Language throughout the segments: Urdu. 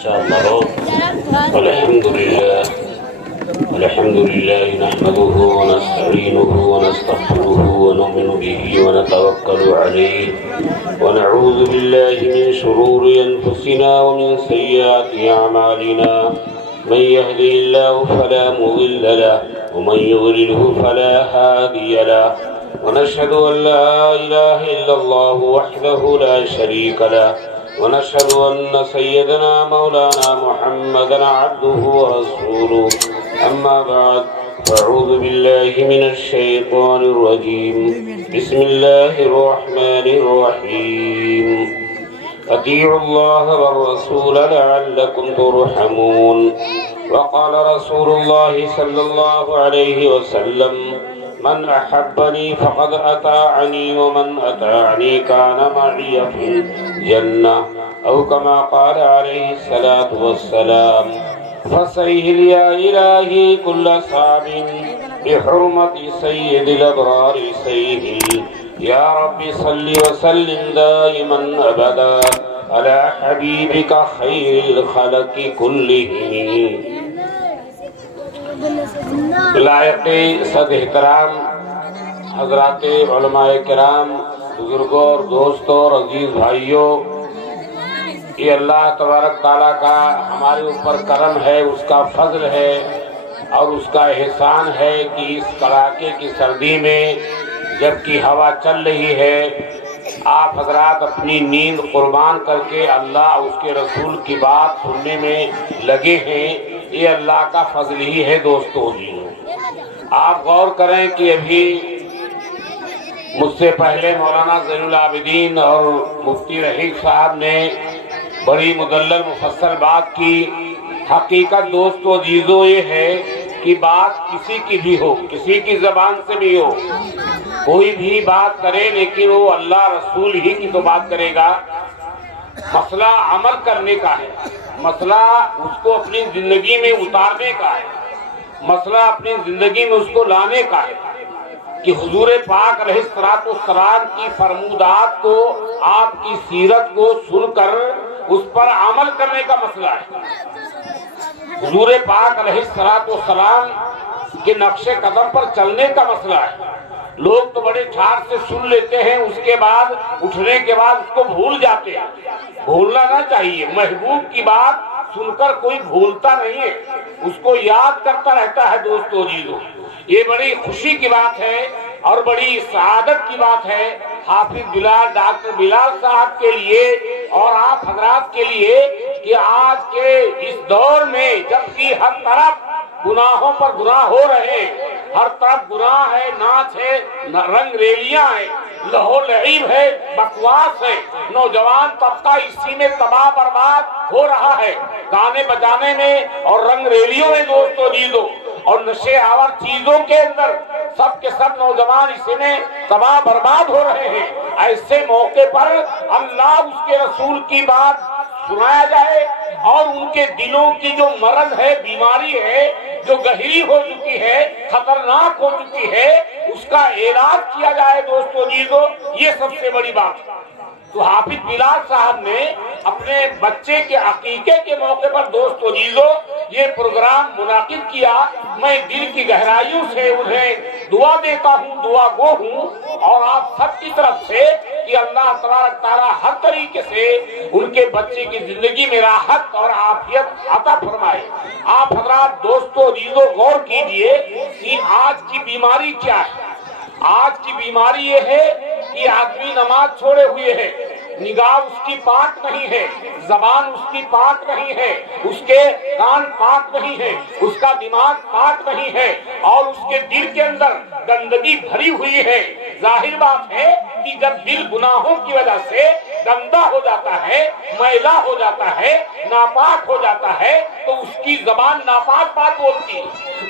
الحمد لله نحمده ونستعينه ونستغفره ونؤمن به ونتوكل عليه ونعوذ بالله من شرور أنفسنا ومن سيئات أعمالنا من يهده الله فلا مضل له ومن يضلله فلا هادي له ونشهد أن لا إله إلا الله وحده لا شريك له ونشهد أن سيدنا مولانا محمدا عبده ورسوله أما بعد فأعوذ بالله من الشيطان الرجيم بسم الله الرحمن الرحيم أطيعوا الله والرسول لعلكم ترحمون وقال رسول الله صلى الله عليه وسلم من أحبني فقد أطاعني ومن أطاعني كان معي في الجنة أو كما قال عليه الصلاة والسلام فسهل يا إلهي كل صعب بحرمة سيد الأبرار سيهل يا رب صل وسلم دائما أبدا على حبيبك خير الخلق كلهم. لائق صد احترام حضرات علماء کرام، بزرگوں اور دوستوں اور عزیز بھائیوں، یہ اللہ تبارک تعالیٰ کا ہمارے اوپر کرم ہے، اس کا فضل ہے اور اس کا احسان ہے کہ اس کڑاکے کی سردی میں جبکہ ہوا چل رہی ہے، آپ حضرات اپنی نیند قربان کر کے اللہ اس کے رسول کی بات سننے میں لگے ہیں. یہ اللہ کا فضل ہی ہے دوستو جی. آپ غور کریں کہ ابھی مجھ سے پہلے مولانا زین العابدین اور مفتی رحیق صاحب نے بڑی مدلل مفصل بات کی. حقیقت دوستو عزیزو یہ ہے کہ بات کسی کی بھی ہو، کسی کی زبان سے بھی ہو، کوئی بھی بات کرے لیکن وہ اللہ رسول ہی کی تو بات کرے گا. مسئلہ عمل کرنے کا ہے، مسئلہ اس کو اپنی زندگی میں اتارنے کا ہے، مسئلہ اپنی زندگی میں اس کو لانے کا ہے کہ حضور پاک علیہ السلام کی فرمودات کو، آپ کی سیرت کو سن کر اس پر عمل کرنے کا مسئلہ ہے. حضور پاک علیہ السلام کے نقش قدم پر چلنے کا مسئلہ ہے. لوگ تو بڑے ٹھار سے سن لیتے ہیں، اس کے بعد اٹھنے کے بعد اس کو بھول جاتے ہیں. بھولنا نہ چاہیے. محبوب کی بات سن کر کوئی بھولتا نہیں ہے، اس کو یاد کرتا رہتا ہے. دوستو عزیزو، یہ بڑی خوشی کی بات ہے اور بڑی سعادت کی بات ہے حافظ بلال، ڈاکٹر بلال صاحب کے لیے اور آپ حضرات کے لیے کہ آج کے اس دور میں جبکہ ہر طرف گناہوں پر گناہ ہو رہے ہیں، ہر طرف گناہ ہے، ناچ ہے، رنگ ریلیاں ہیں، لہو لعیب ہے، بکواس ہے، نوجوان طبقہ اسی میں تباہ برباد ہو رہا ہے، گانے بجانے میں اور رنگ ریلیوں میں دوستو عزیزو اور نشے آور چیزوں کے اندر سب کے سب نوجوان اسی میں تباہ برباد ہو رہے ہیں. ایسے موقع پر اللہ اس کے رسول کی بات سنایا جائے اور ان کے دلوں کی جو مرض ہے، بیماری ہے، جو گہری ہو چکی ہے، خطرناک ہو چکی ہے، اس کا علاج کیا جائے دوستو عزیزو، یہ سب سے بڑی بات. تو حافظ بلال صاحب نے اپنے بچے کے عقیقے کے موقع پر دوستو عزیزو یہ پروگرام منعقد کیا. میں دل کی گہرائیوں سے انہیں دعا دیتا ہوں، دعا گو ہوں اور آپ سب کی طرف سے کہ اللہ تبارک تعالیٰ ہر طریقے سے ان کے بچے کی زندگی میں راحت اور عافیت عطا فرمائے. آپ حضرات دوستو عزیزو غور کیجئے کہ آج کی بیماری کیا ہے. آج کی بیماری یہ ہے کہ آدمی نماز چھوڑے ہوئے ہے، نگاہ اس کی پاک نہیں ہے، زبان اس کی پاک نہیں ہے، اس کے کان پاک نہیں ہے، اس کا دماغ پاک نہیں ہے اور اس کے دل کے اندر گندگی بھری ہوئی ہے. ظاہر بات ہے کہ جب دل گناہوں کی وجہ سے گندا ہو جاتا ہے، میلا ہو جاتا ہے، ناپاک ہو جاتا ہے تو اس کی زبان ناپاک بات بولتی ہے،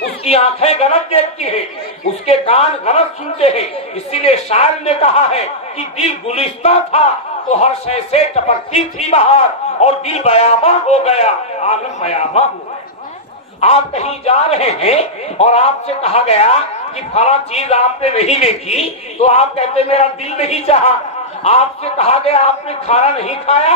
اس کی آنکھیں غلط دیکھتی ہیں، اس کے کان غلط سنتے ہیں. اسی لیے شاعر نے کہا ہے کہ دل گلستہ تھا تو ہر شے سے ٹپکتی تھی بہار اور دل بیاباں ہو گیا، عالم بیاباں ہو گیا. آپ کہیں جا رہے ہیں اور آپ سے کہا گیا کہ فلاں چیز آپ نے نہیں دیکھی تو آپ کہتے میرا دل نہیں چاہا. آپ سے کہا گیا آپ نے کھانا نہیں کھایا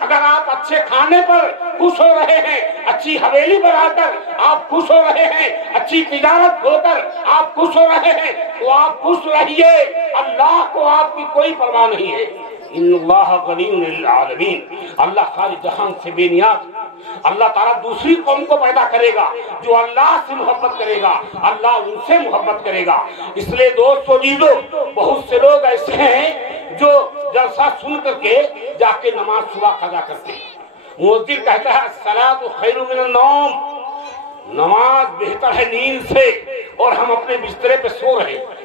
اگر آپ اچھے کھانے پر خوش ہو رہے ہیں، اچھی حویلی بنا کر آپ خوش ہو رہے ہیں، اچھی تجارت ہو کر آپ خوش ہو رہے ہیں تو آپ خوش رہیے، اللہ کو آپ کی کوئی پرواہ نہیں ہے۔ ان اللہ غنی عن العالمین، اللہ ساری جہان سے بے نیاز۔ اللہ تعالیٰ دوسری قوم کو پیدا کرے گا جو اللہ سے محبت کرے گا، اللہ ان سے محبت کرے گا۔ اس لیے دوستو عزیزو، بہت سے لوگ ایسے ہیں جو جلسہ سن کر کے جا کے نماز صبح قضا کرتے ہیں۔ مؤذن کہتا ہے الصلاۃ خیر من النوم، نماز بہتر ہے نیند سے، اور ہم اپنے بسترے پہ سو رہے ہیں۔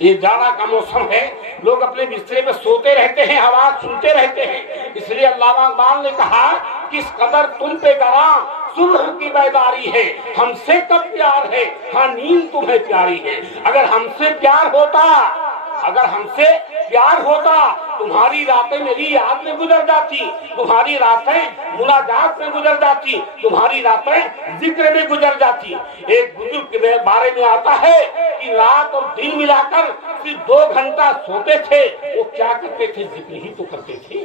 یہ جاڑا کا موسم ہے، لوگ اپنے بسترے پہ سوتے رہتے ہیں، آواز سنتے رہتے ہیں۔ اس لیے علامہ اقبال نے کہا کس قدر تم پہ گراں صبح کی بیداری ہے، ہم سے کب پیار ہے، ہاں نیند تمہیں پیاری ہے۔ اگر ہم سے پیار ہوتا تمہاری راتیں میری یاد میں گزر جاتی، تمہاری راتیں مناجات میں گزر جاتی، تمہاری راتیں ذکر میں گزر جاتی۔ ایک بزرگ کے بارے میں آتا ہے کہ رات اور دن ملا کر صرف 2 گھنٹہ سوتے تھے، وہ کیا کرتے تھے؟ ذکر ہی تو کرتے تھے۔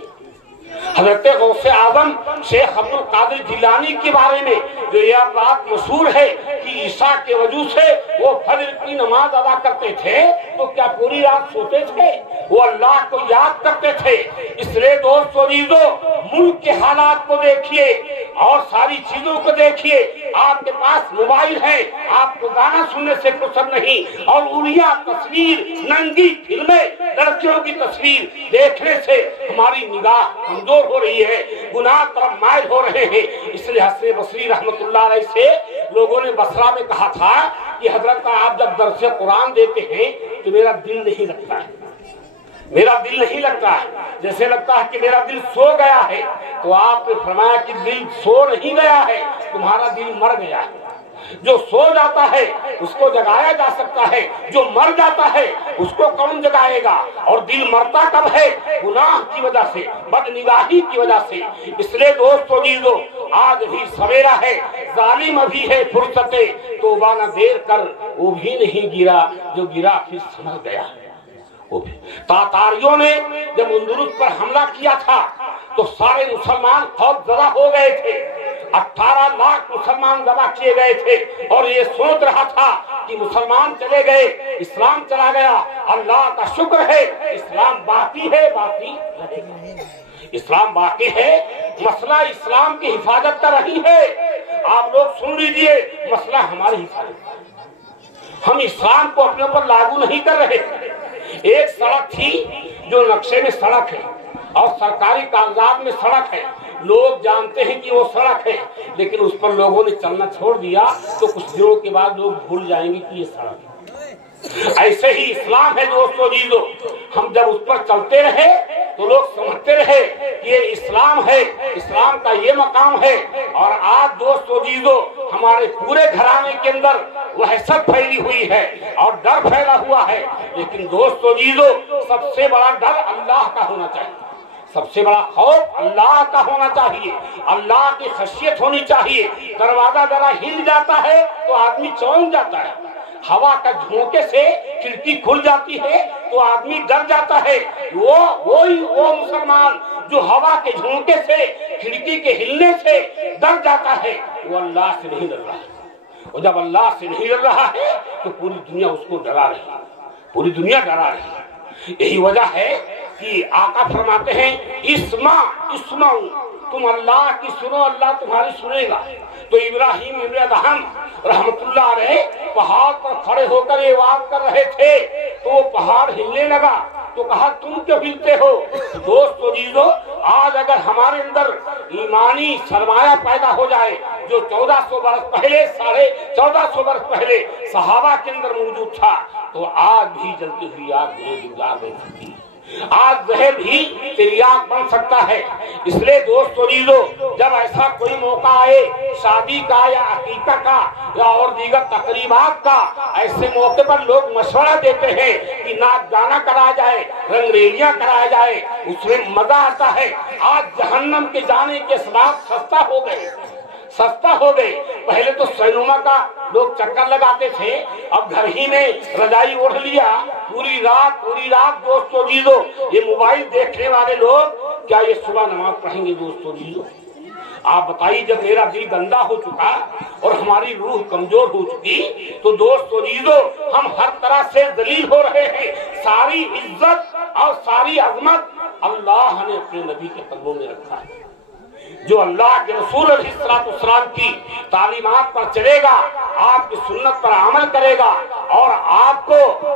حضرت غوث اعظم شیخ عبد القادر جیلانی کے بارے میں جو یہ بات مشہور ہے کہ عشاء کے وجہ سے وہ فجر کی نماز ادا کرتے تھے تو کیا پوری رات سوتے تھے؟ وہ اللہ کو یاد کرتے تھے۔ اس لیے دوستو عزیزو، ملک کے حالات کو دیکھیے اور ساری چیزوں کو دیکھیے۔ آپ کے پاس موبائل ہے، آپ کو گانا سننے سے فرصت نہیں، اور اڑیا تصویر، ننگی فلمیں، لڑکیوں کی تصویر دیکھنے سے ہماری نگاہ کمزور ہو رہی ہے، گناہ طرف مائل ہو رہے ہیں۔ اس لیے حسن بصری رحمت اللہ علیہ سے لوگوں نے بصرہ میں کہا تھا کہ حضرت آپ جب درس قرآن دیتے ہیں تو میرا دل نہیں لگتا ہے، میرا دل نہیں لگتا ہے، جیسے لگتا ہے کہ میرا دل سو گیا ہے۔ تو آپ نے فرمایا کہ دل سو نہیں گیا ہے، تمہارا دل مر گیا ہے۔ جو سو جاتا ہے اس کو جگایا جا سکتا ہے، جو مر جاتا ہے اس کو کون جگائے گا؟ اور دل مرتا کب ہے؟ گناہ کی وجہ سے، بد نگاہی کی وجہ سے۔ اس لیے دوستو عزیزو، آج بھی سویرا ہے، ظالم ابھی ہے فرصت، توبہ نہ دیر کر، وہ بھی نہیں گرا جو گرا پھر سمجھ گیا۔ تاتاریوں نے جب اندلس پر حملہ کیا تھا تو سارے مسلمان خوف زدہ ہو گئے تھے، 18 لاکھ مسلمان ذبح کیے گئے تھے، اور یہ سوچ رہا تھا کہ مسلمان چلے گئے، اسلام چلا گیا۔ اللہ کا شکر ہے اسلام باقی ہے، اسلام باقی ہے۔ مسئلہ اسلام کی حفاظت کا نہیں ہے۔ آپ لوگ سن لیجئے، مسئلہ ہماری حفاظت، ہم اسلام کو اپنے اوپر لاگو نہیں کر رہے۔ ایک سڑک تھی جو نقشے میں سڑک ہے اور سرکاری کاغذات میں سڑک ہے، لوگ جانتے ہیں کہ وہ سڑک ہے، لیکن اس پر لوگوں نے چلنا چھوڑ دیا تو کچھ دنوں کے بعد لوگ بھول جائیں گے کہ یہ سڑک ہے۔ ایسے ہی اسلام ہے دوستو عزیزو، ہم جب اس پر چلتے رہے تو لوگ سمجھتے رہے کہ یہ اسلام ہے، اسلام کا یہ مقام ہے۔ اور آج دوستو عزیزو ہمارے پورے گھرانے کے اندر وحشت پھیلی ہوئی ہے اور ڈر پھیلا ہوا ہے، لیکن دوستو عزیزو سب سے بڑا ڈر اللہ کا ہونا چاہیے، سب سے بڑا خوف اللہ کا ہونا چاہیے، اللہ کی خشیت ہونی چاہیے۔ دروازہ ذرا ہل جاتا ہے تو آدمی چونک جاتا ہے، ہوا کا جھونکے سے کھڑکی کھل جاتی ہے تو آدمی ڈر جاتا ہے۔ وہ مسلمان جو ہوا کے جھونکے سے، کھڑکی کے ہلنے سے ڈر جاتا ہے، وہ اللہ سے نہیں ڈر رہا ہے۔ اور جب اللہ سے نہیں ڈر رہا ہے تو پوری دنیا اس کو ڈرا رہی ہے، پوری دنیا ڈرا رہی ہے۔ یہی وجہ ہے کہ آقا فرماتے ہیں اسمعوا، تم اللہ کی سنو، اللہ تمہاری سنے گا۔ تو ابراہیم ابن ادہم رحمت اللہ علیہ پہاڑ پر کھڑے ہو کر یہ بات کر رہے تھے تو وہ پہاڑ ہلنے لگا تو کہا تم کیوں ہلتے ہو؟ دوستو عزیزو، آج اگر ہمارے اندر ایمانی سرمایہ پیدا ہو جائے جو 1400 برس پہلے، 1450 برس پہلے صحابہ کے اندر موجود تھا، تو آج بھی جلتی ہوئی آگ بے گزار بن سکتی ہے، آج زہر بھی تریاق بن سکتا ہے۔ اس لیے دوستو عزیزو، جب ایسا کوئی موقع آئے شادی کا یا عقیقہ کا یا اور دیگر تقریبات کا، ایسے موقع پر لوگ مشورہ دیتے ہیں کہ نعت گانا کرایا جائے، رنگ ریلیاں کرایا جائے، اس میں مزہ آتا ہے۔ آج جہنم کے جانے کے اسباب سستا ہو گئے۔ پہلے تو سینما کا لوگ چکر لگاتے تھے، اب گھر ہی میں رضائی اوڑھ لیا، پوری رات دوستو عزیزو یہ موبائل دیکھنے والے لوگ کیا یہ صبح نماز پڑھیں گے دوستو جیزو؟ آپ بتائیے جب میرا دل گندا ہو چکا اور ہماری روح کمزور ہو چکی تو دوستو جیزو ہم ہر طرح سے ذلیل ہو رہے ہیں. ساری عزت اور ساری عظمت اللہ نے اپنے نبی کے قدموں میں رکھا ہے. جو اللہ کے رسول علیہ السلام کی تعلیمات پر چلے گا، آپ کی سنت پر عمل کرے گا اور آپ کو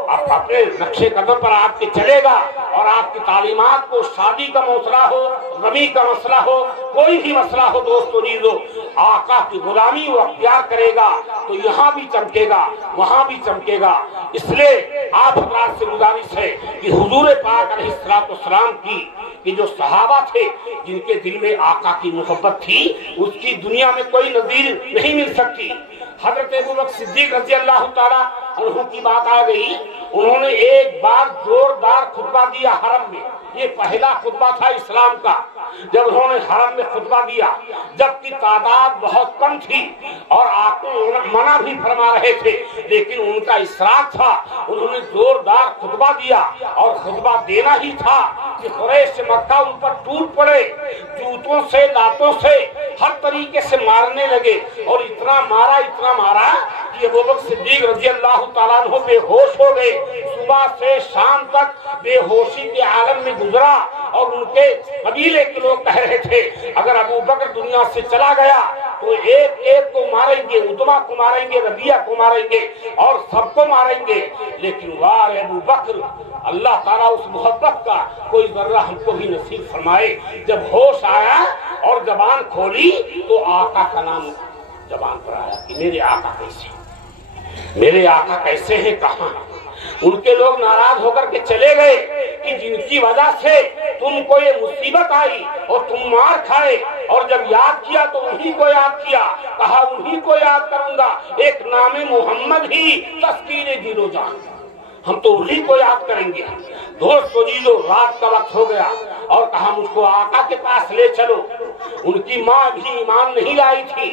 اپنے نقشے قدم پر آپ کے چلے گا اور آپ کی تعلیمات کو شادی کا مسئلہ ہو، غمی کا مسئلہ ہو، کوئی بھی مسئلہ ہو دوستو جیزو، آقا کی غلامی وہ اختیار کرے گا تو یہاں بھی چمکے گا وہاں بھی چمکے گا. اس لیے آپ حضرات سے گزارش ہے کہ حضور پاک علیہ السلام کی کہ جو صحابہ تھے جن کے دل میں آقا کی محبت تھی اس کی دنیا میں کوئی نظیر نہیں مل سکتی. حضرت ابوبکر صدیق رضی اللہ تعالیٰ عنہ کی بات آ گئی، انہوں نے ایک بار زوردار خطبہ دیا حرم میں. یہ پہلا خطبہ تھا اسلام کا جب انہوں نے حرم میں خطبہ دیا، جبکہ تعداد بہت کم تھی اور آقا منع بھی فرما رہے تھے لیکن ان کا اصرار تھا. انہوں نے زوردار خطبہ دیا اور خطبہ دینا ہی تھا کہ قریش مکہ ان پر ٹوٹ پڑے، جوتوں سے لاتوں سے ہر طریقے سے مارنے لگے اور اتنا مارا کہ ابوبکر صدیق رضی اللہ تعالیٰ عنہ بے ہوش ہو گئے. صبح سے شام تک بے ہوشی کے عالم میں گزرا اور ان کے قبیلے کے لوگ کہہ رہے تھے اگر ابوبکر دنیا سے چلا گیا تو ایک ایک کو ماریں گے، اتبا کو ماریں گے، ربیہ کو ماریں گے اور سب کو ماریں گے. لیکن واہ ابوبکر، اللہ تعالیٰ اس محبت کا کوئی ذرہ ہم کو بھی نصیب فرمائے. جب ہوش آیا اور زبان کھولی تو آقا کا نام زبان پر آیا کہ میرے آقا کیسے ہیں، کہاں. ان کے لوگ ناراض ہو کر کے چلے گئے کہ جن کی وجہ سے تم کو یہ مصیبت آئی اور تم مار کھائے، اور جب یاد کیا تو انہی کو یاد کیا، کہا انہی کو یاد کروں گا. ایک نام محمد ہی تسکین دل و جان، ہم تو انہی کو یاد کریں گے. دوستو جیزو رات کا وقت ہو گیا اور کہا مجھ کو آقا کے پاس لے چلو. ان کی ماں بھی ایمان نہیں لائی تھی،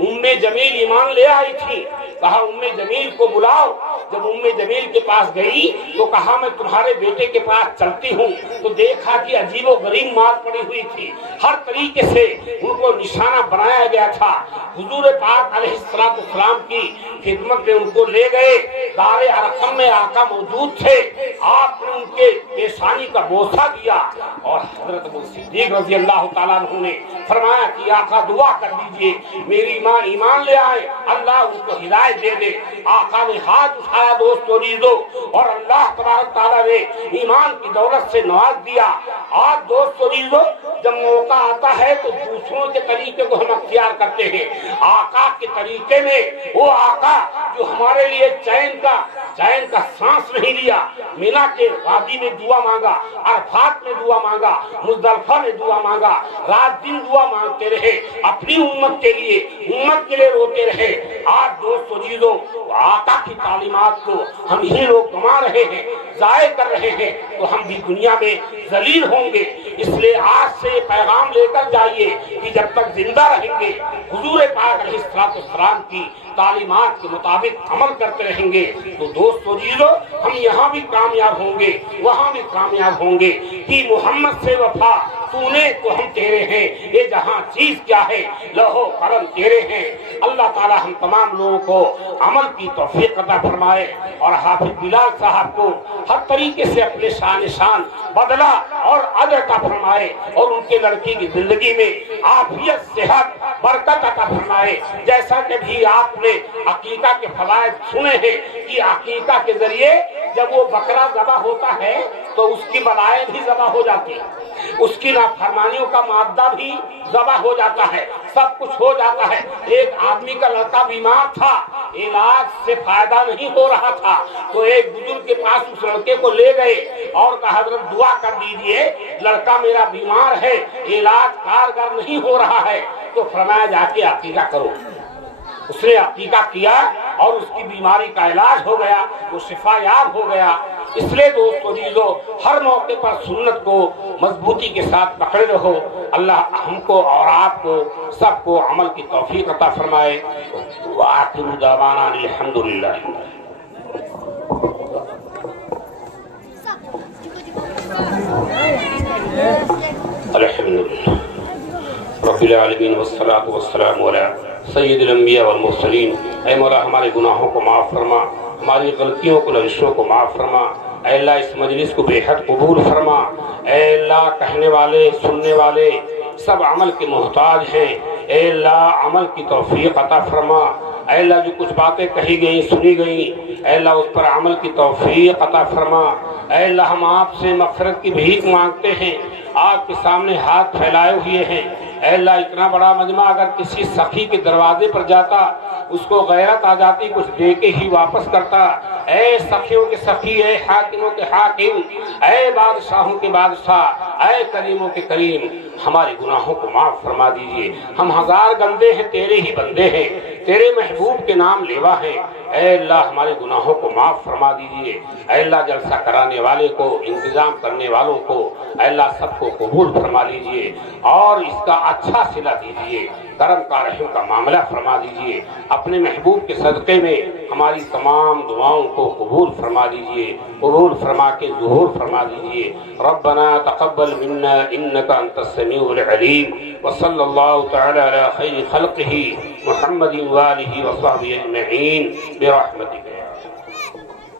ام جمیل ایمان لے آئی تھی. کہا ام جمیل کو بلاؤ. جب ام جمیل کے پاس گئی تو کہا میں تمہارے بیٹے کے پاس چلتی ہوں تو دیکھا کہ عجیب و غریب مار پڑی ہوئی تھی، ہر طریقے سے ان کو نشانہ بنایا گیا تھا. حضور پاک علیہ السلام کی خدمت میں ان کو لے گئے. دار ارقم میں آقا موجود تھے، آپ نے ان کے پیشانی کا بوسہ دیا اور حضرت ابو صدیق رضی اللہ تعالیٰ عنہ نے فرمایا کہ آقا دعا کر دیجئے میری ماں ایمان لے آئے، اللہ ان کو ہدایت دے دے. آقا نے ہاتھ اٹھایا دوستو ریزو اور اللہ تبارک تعالیٰ نے ایمان کی دولت سے نواز دیا. آج دوستو ریزو جب موقع آتا ہے تو دوسروں کے طریقے کو ہم اختیار کرتے ہیں. آقا کے طریقے میں وہ آقا جو ہمارے لیے چین کا سانس نہیں لیا، مینا کے وادی میں دعا مانگا، عرفات میں دعا مانگا، مزدلفہ میں دعا مانگا، رات دن دعا مانگتے رہے اپنی امت کے لیے روتے رہے. آج دوستو جیزو آقا کی تعلیمات کو ہم ہی لوگ گما رہے ہیں، ضائع کر رہے ہیں تو ہم بھی دنیا میں ذلیل ہوں گے. اس لیے آج سے یہ پیغام لے کر جائیے کہ جب تک زندہ رہیں گے حضور پاک علیہ السلام کی تعلیمات کے مطابق عمل کرتے رہیں گے تو دوستو جیزو ہم یہاں بھی کامیاب ہوں گے وہاں بھی کامیاب ہوں گے. کہ محمد سے وفا تو نے تو ہم تیرے ہیں، یہ جہاں چیز کیا ہے لوح و قلم تیرے ہیں. اللہ تعالی ہم تمام لوگوں کو عمل کی توفیق عطا فرمائے اور حافظ بلال صاحب کو ہر طریقے سے اپنے شان بدلہ اور اجر عطا فرمائے اور ان کے لڑکی کی زندگی میں عافیت صحت برکت عطا فرمائے. جیسا کہ بھی آپ نے عقیقہ کے فوائد سنے ہیں کہ عقیقہ کے ذریعے جب وہ بکرا ذبح ہوتا ہے تو اس کی بلائیں بھی ذبح ہو جاتی ہیں، اس کی نافرمانیوں کا مادہ بھی ذبح ہو جاتا ہے، سب کچھ ہو جاتا ہے. ایک آدمی کا لڑکا بیمار تھا، علاج سے فائدہ نہیں ہو رہا تھا تو ایک بزرگ کے پاس اس لڑکے کو لے گئے اور کہا حضرت دعا کر دیجئے لڑکا میرا بیمار ہے، علاج کارگر نہیں ہو رہا ہے. تو فرمایا جا کے عقیقہ کرو. اس نے عقیقہ کیا اور اس کی بیماری کا علاج ہو گیا، وہ شفا یاب ہو گیا. اس لیے دوستو جیزو ہر موقع پر سنت کو مضبوطی کے ساتھ پکڑے رہو. اللہ ہم کو اور آپ کو سب کو عمل کی توفیق عطا فرمائے. وآخر دعوانا الحمدللہ. رب العالمین والصلاة والسلام علی سید الانبیاء والمرسلین۔ اے مولا ہمارے گناہوں کو معاف فرما، ہماری غلطیوں کو لغزشوں کو معاف فرما۔ اے اللہ اس مجلس کو بے حد قبول فرما۔ اے اللہ کہنے والے سننے والے سب عمل کے محتاج ہیں، اے اللہ عمل کی توفیق عطا فرما۔ اے اللہ جو کچھ باتیں کہی گئیں سنی گئیں، اے اللہ اس پر عمل کی توفیق عطا فرما۔ اے اللہ ہم آپ سے مغفرت کی بھیک مانگتے ہیں، آپ کے سامنے ہاتھ پھیلائے ہوئے ہیں۔ اے اللہ اتنا بڑا مجمع اگر کسی سخی کے دروازے پر جاتا اس کو غیرت آ جاتی، کچھ دے کے ہی واپس کرتا۔ اے سخیوں کے سخی، اے حاکموں کے حاکم، اے بادشاہوں کے بادشاہ، اے کریموں کے کریم، ہمارے گناہوں کو معاف فرما دیجئے۔ ہم ہزار بندے ہیں، تیرے ہی بندے ہیں، تیرے محبوب کے نام لیوا ہیں۔ اے اللہ ہمارے گناہوں کو معاف فرما دیجئے۔ اے اللہ جلسہ کرانے والے کو، انتظام کرنے والوں کو، اے اللہ سب کو قبول فرما لیجئے اور اس کا اچھا صلہ دیجئے، کرم کا رحم کا معاملہ فرما دیجئے۔ اپنے محبوب کے صدقے میں ہماری تمام دعاؤں کو قبول فرما دیجئے، قبول فرما کے ظہور فرما دیجئے۔ ربنا تقبل منا انك انت السميع العليم، وصلى الله تعالى على خير خلقه محمد وآله وصحبه اجمعين برحمتك۔